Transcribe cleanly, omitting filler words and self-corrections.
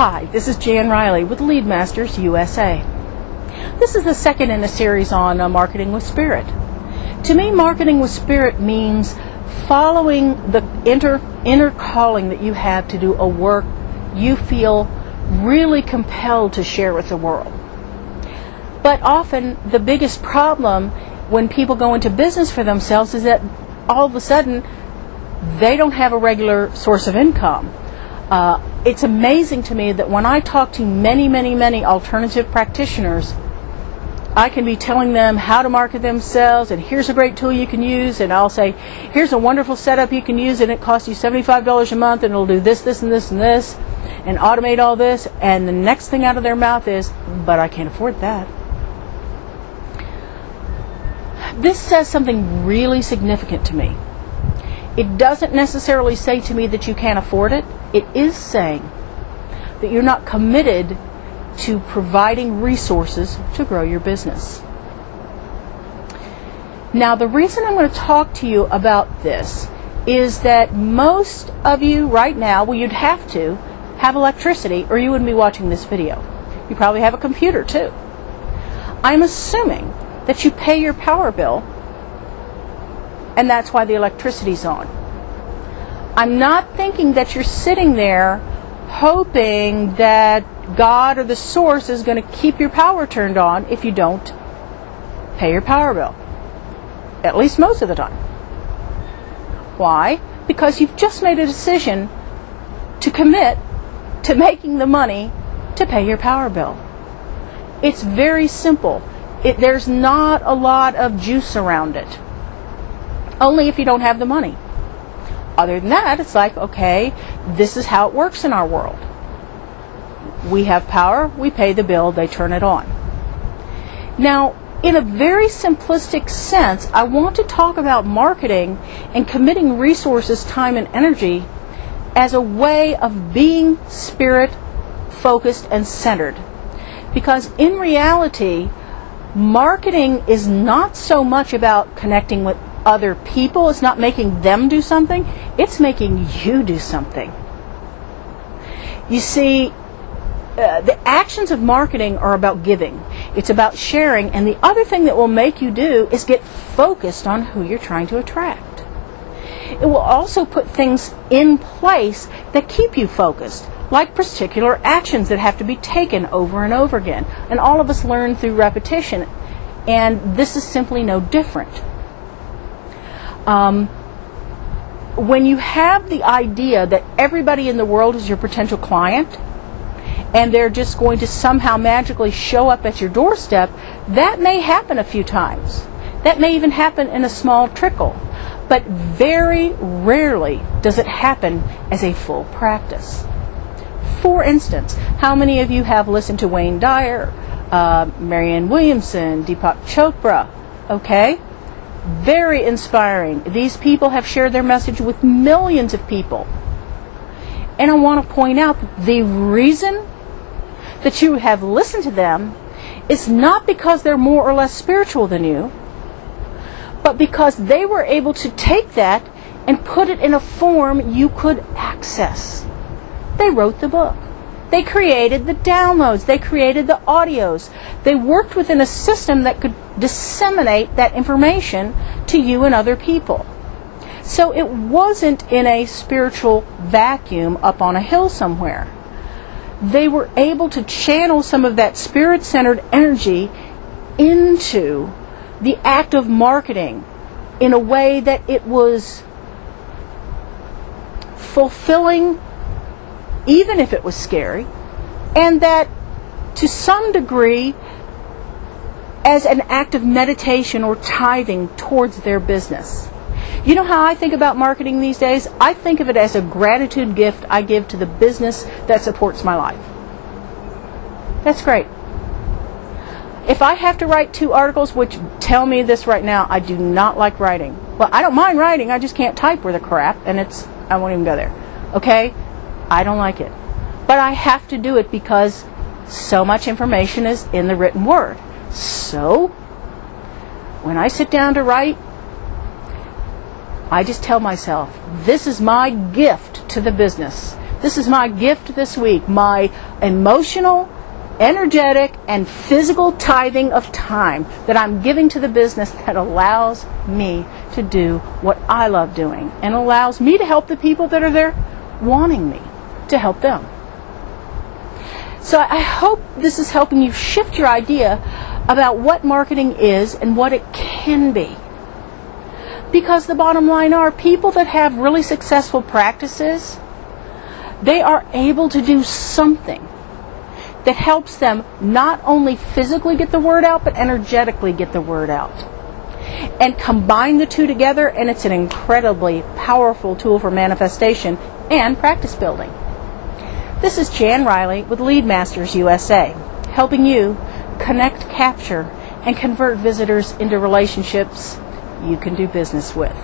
Hi, this is Jan Riley with Leadmasters USA. This is the second in a series on Marketing with Spirit. To me, Marketing with Spirit means following the inner calling that you have to do a work you feel really compelled to share with the world. But often the biggest problem when people go into business for themselves is that all of a sudden they don't have a regular source of income. It's amazing to me that when I talk to many alternative practitioners, I can be telling them how to market themselves, and here's a great tool you can use, and I'll say, here's a wonderful setup you can use, and it costs you $75 a month, and it'll do this, this, and this, and this, and automate all this, and the next thing out of their mouth is, but I can't afford that. This says something really significant to me. It doesn't necessarily say to me that you can't afford it. It is saying that you're not committed to providing resources to grow your business. Now, the reason I'm going to talk to you about this is that most of you right now, well, you'd have to have electricity or you wouldn't be watching this video. You probably have a computer too. I'm assuming that you pay your power bill, and that's why the electricity's on. I'm not thinking that you're sitting there hoping that God or the source is going to keep your power turned on if you don't pay your power bill. At least most of the time. Why? Because you've just made a decision to commit to making the money to pay your power bill. It's very simple. There's not a lot of juice around it. Only if you don't have the money. Other than that, it's like, okay, this is how it works in our world. We have power, we pay the bill, they turn it on. Now, in a very simplistic sense, I want to talk about marketing and committing resources, time, and energy as a way of being spirit-focused and centered. Because in reality, marketing is not so much about connecting with other people. It's not making them do something. It's making you do something. You see, the actions of marketing are about giving. It's about sharing. And the other thing that will make you do is get focused on who you're trying to attract. It will also put things in place that keep you focused, like particular actions that have to be taken over and over again. And all of us learn through repetition. And this is simply no different. When you have the idea that everybody in the world is your potential client and they're just going to somehow magically show up at your doorstep, that may happen a few times. That may even happen in a small trickle. But very rarely does it happen as a full practice. For instance, how many of you have listened to Wayne Dyer, Marianne Williamson, Deepak Chopra? Okay? Very inspiring. These people have shared their message with millions of people. And I want to point out that the reason that you have listened to them is not because they're more or less spiritual than you, but because they were able to take that and put it in a form you could access. They wrote the book. They created the downloads. They created the audios. They worked within a system that could disseminate that information to you and other people. So it wasn't in a spiritual vacuum up on a hill somewhere. They were able to channel some of that spirit-centered energy into the act of marketing in a way that it was fulfilling, even if it was scary, and that to some degree as an act of meditation or tithing towards their business. You know how I think about marketing these days? I think of it as a gratitude gift I give to the business that supports my life. That's great. If I have to write 2 articles, which tell me this right now, I do not like writing. Well, I don't mind writing, I just can't type worth a crap, and I won't even go there. Okay? I don't like it. But I have to do it because so much information is in the written word. So, when I sit down to write, I just tell myself, this is my gift to the business. This is my gift this week, my emotional, energetic, and physical tithing of time that I'm giving to the business that allows me to do what I love doing and allows me to help the people that are there wanting me to help them. So I hope this is helping you shift your idea about what marketing is and what it can be. Because the bottom line are, people that have really successful practices, they are able to do something that helps them not only physically get the word out, but energetically get the word out. And combine the two together, and it's an incredibly powerful tool for manifestation and practice building. This is Jan Riley with Leadmasters USA, helping you connect, capture, and convert visitors into relationships you can do business with.